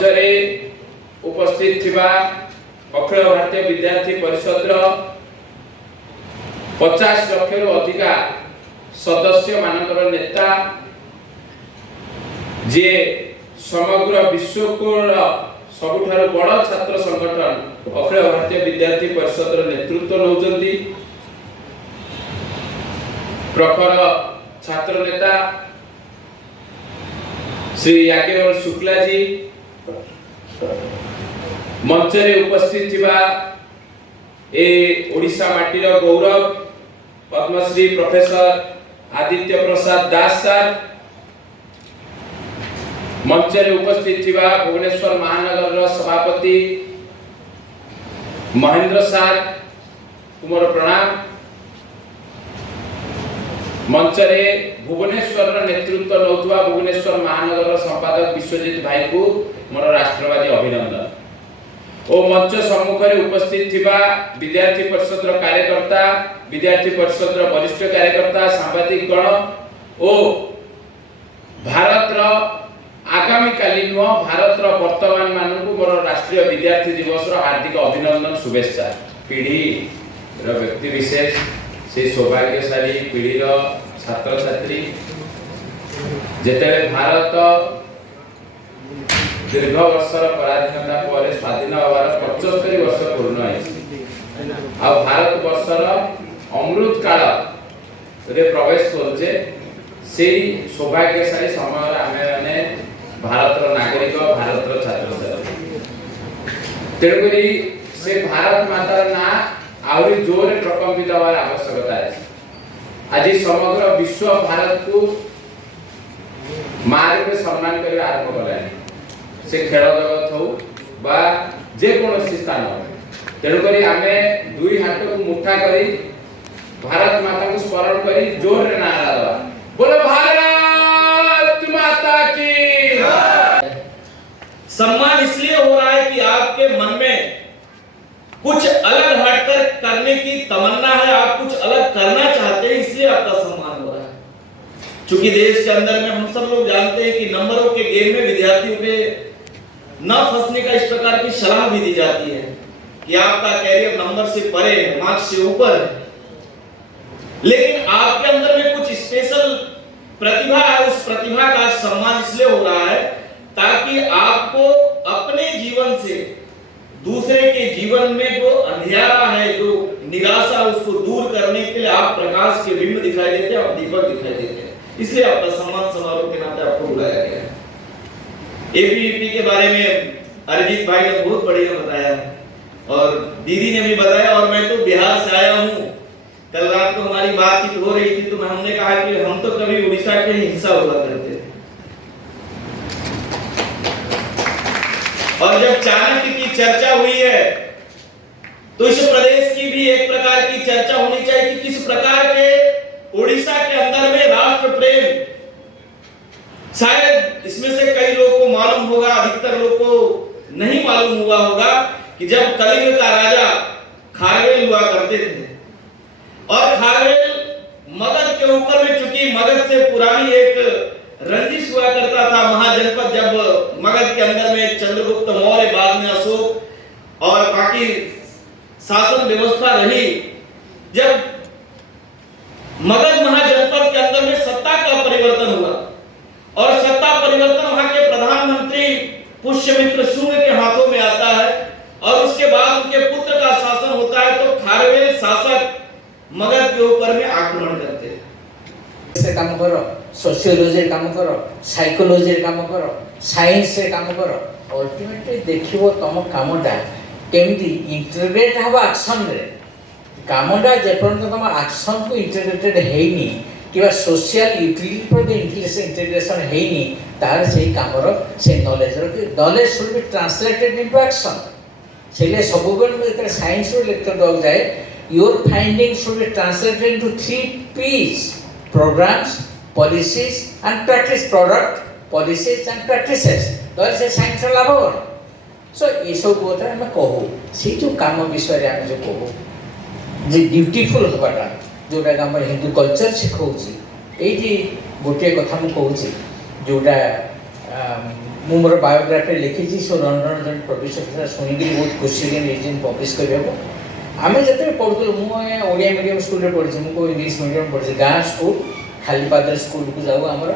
मंच रे उपस्थित थिबा अखिल भारतीय विद्यार्थी परिषद 50 लाख रु अधिका सदस्य मानकर नेता जे समग्र विश्व को सबुठार बड़ छात्र संगठन अखिल भारतीय विद्यार्थी परिषद नेतृत्व नौचंदी प्रखर छात्र नेता श्री याज्ञवल शुक्ला जी मंच रे उपस्थित थिबा ए ओडिशा माटीर गौरव पद्मश्री प्रोफेसर आदित्य प्रसाद दास सर मंच रे उपस्थित थिबा भुवनेश्वर महानगर सभापति महेंद्र सर कुमार प्रणाम मंच रे भुवनेश्वर नेतृत्व नौथुवा भुवनेश्वर महानगर संपादक विश्वजीत भाई को मोर राष्ट्रवादी अभिनंदन ओ मंच सम्मुख रे उपस्थित थिबा विद्यार्थी परिषद कार्यकर्ता विद्यार्थी परिषद वरिष्ठ कार्यकर्ता सांबादिक गण ओ भारत आगामी कालीन भारत वर्तमान मानू मोर राष्ट्रीय विद्यार्थी दिवस हार्दिक अभिनंदन शुभेच्छा पीढ़ी व्यक्ति विशेष से सौभाग्यशाली पीढ़ी छात्र छात्री जेते भारत दीर्घ वर्षर पराधीनता पर स्वाधीन होवार 75 वर्ष पूर्ण है भारत वर्षर अमृत काल रे प्रवेश करुचे से सौभाग्यशाली समय आमे माने भारत नागरिक भारत छात्र छात्री तेणुकरी से भारत मातार ना आहुरी जोर प्रकम्पित होवार आवश्यकता है आज समग्र विश्व भारत को मारे सम्मान करने आरंभ कलानी से खेल जगत हो बा जे कोनोसी स्थान तेणुकरी आमे दुई हाथ को मुठा करी भारत माता को स्मरण करी जोर रे नारा दवा बोलो भारत माता की सम्मान इसलिए हो रहा है कि आपके मन में कुछ अलग हटकर करने की तमन्ना है, आप कुछ अलग करना चाहते हैं, इसलिए आपका सम्मान हो रहा है। चूंकि देश के अंदर में हम सब लोग जानते हैं कि नंबरों के गेम में विद्यार्थियों के न फंसने का इस प्रकार की सलाह भी दी जाती है कि आपका कैरियर नंबर से परे है, मार्क्स से ऊपर है। लेकिन आपके अंदर में कुछ स्पेशल प्रतिभा है, उस प्रतिभा का सम्मान इसलिए हो रहा है ताकि आपको अपने जीवन से दूसरे के जीवन में जो अंधियारा है, जो निराशा, उसको दूर करने के लिए आप प्रकाश के बिंब दिखाई देते हैं, आप दीपक दिखाई देते हैं। इसलिए आपका सम्मान समारोह के नाते आपको बुलाया गया है। एबीवीपी के बारे में अरिजीत भाई ने बहुत बढ़िया बताया और दीदी ने भी बताया और मैं तो बिहार से आया हूँ। कल रात को हमारी बातचीत हो रही थी तो हमने कहा कि हम तो कभी उड़ीसा के हिस्सा हुआ करते थे और जब चाणक्य की चर्चा हुई है तो इस प्रदेश की भी एक प्रकार की चर्चा होनी चाहिए कि किस प्रकार के उड़ीसा के अंदर में राष्ट्र प्रेम, शायद इसमें से कई लोगों को मालूम होगा, अधिकतर लोगों को नहीं मालूम हुआ होगा कि जब कलिंग का राजा खारवेल हुआ करते थे और खारवेल मगध के ऊपर में, चूंकि मगध से पुरानी एक रंजिश हुआ करता था महाजनपद, जब मगध के अंदर में चंद्रगुप्त मौर्य, बाद में अशोक और बाकी शासन व्यवस्था रही, जब मगध महाजनपद के अंदर में सत्ता का परिवर्तन हुआ और सत्ता परिवर्तन वहां के प्रधानमंत्री पुष्यमित्र शुंग के हाथों में आता है और उसके बाद उनके पुत्र का शासन होता है तो खारवेल शासक मगध के ऊपर में आक्रमण करते हैं। से काम करो, सोशियोलॉजी काम करो, साइकोलॉजी काम करो, साइंस से काम करो, अल्टीमेटली देखिबो तम कामटा केमती इंटीग्रेट हवा एक्शन रे कामटा जेपर्यंत तम एक्शन को इंटीग्रेटेड हेइनी किबा सोशल यूटिलिटी पर इंटीग्रेशन हेइनी तार से कामर से knowledge should be translated into action. से लिए सब बेल साइंस रो लेक्चर दग जाए your finding should be translated into 3 P's: programs, policies and practice. Product, policies and practices. तो ऐसे साइंस लाभ हो सो ये सब बोलते हैं मैं कहूँ से जो काम विषय रे हम जो कहूँ जे ब्यूटीफुल होबाटा जोटा हम हिंदू कल्चर शिखाऊँ एटी गोटे कथा मुझे कहूँ जोटा ମୁଁ ମୋର ବାୟୋଗ୍ରାଫି ଲେଖିଛି ସୋ ଲଣ୍ଡନ ଜଣେ ପ୍ରଫେସର ସେଟା ଶୁଣିକିରି ବହୁତ ଖୁସି ହେଇକି ପବ୍ଲିଶ କରିବାକୁ। ଆମେ ଯେତେବେଳେ ପଢ଼ୁଥିଲୁ ମୁଁ ଓଡ଼ିଆ ମିଡ଼ିୟମ୍ ସ୍କୁଲରେ ପଢ଼ିଛି, ମୁଁ କେଉଁ ଇଂଲିଶ ମିଡ଼ିୟମ୍ ପଢ଼ିଛି, ଗାଁ ସ୍କୁଲ ଖାଲି ପାଦରେ ସ୍କୁଲକୁ ଯାଉ ଆମର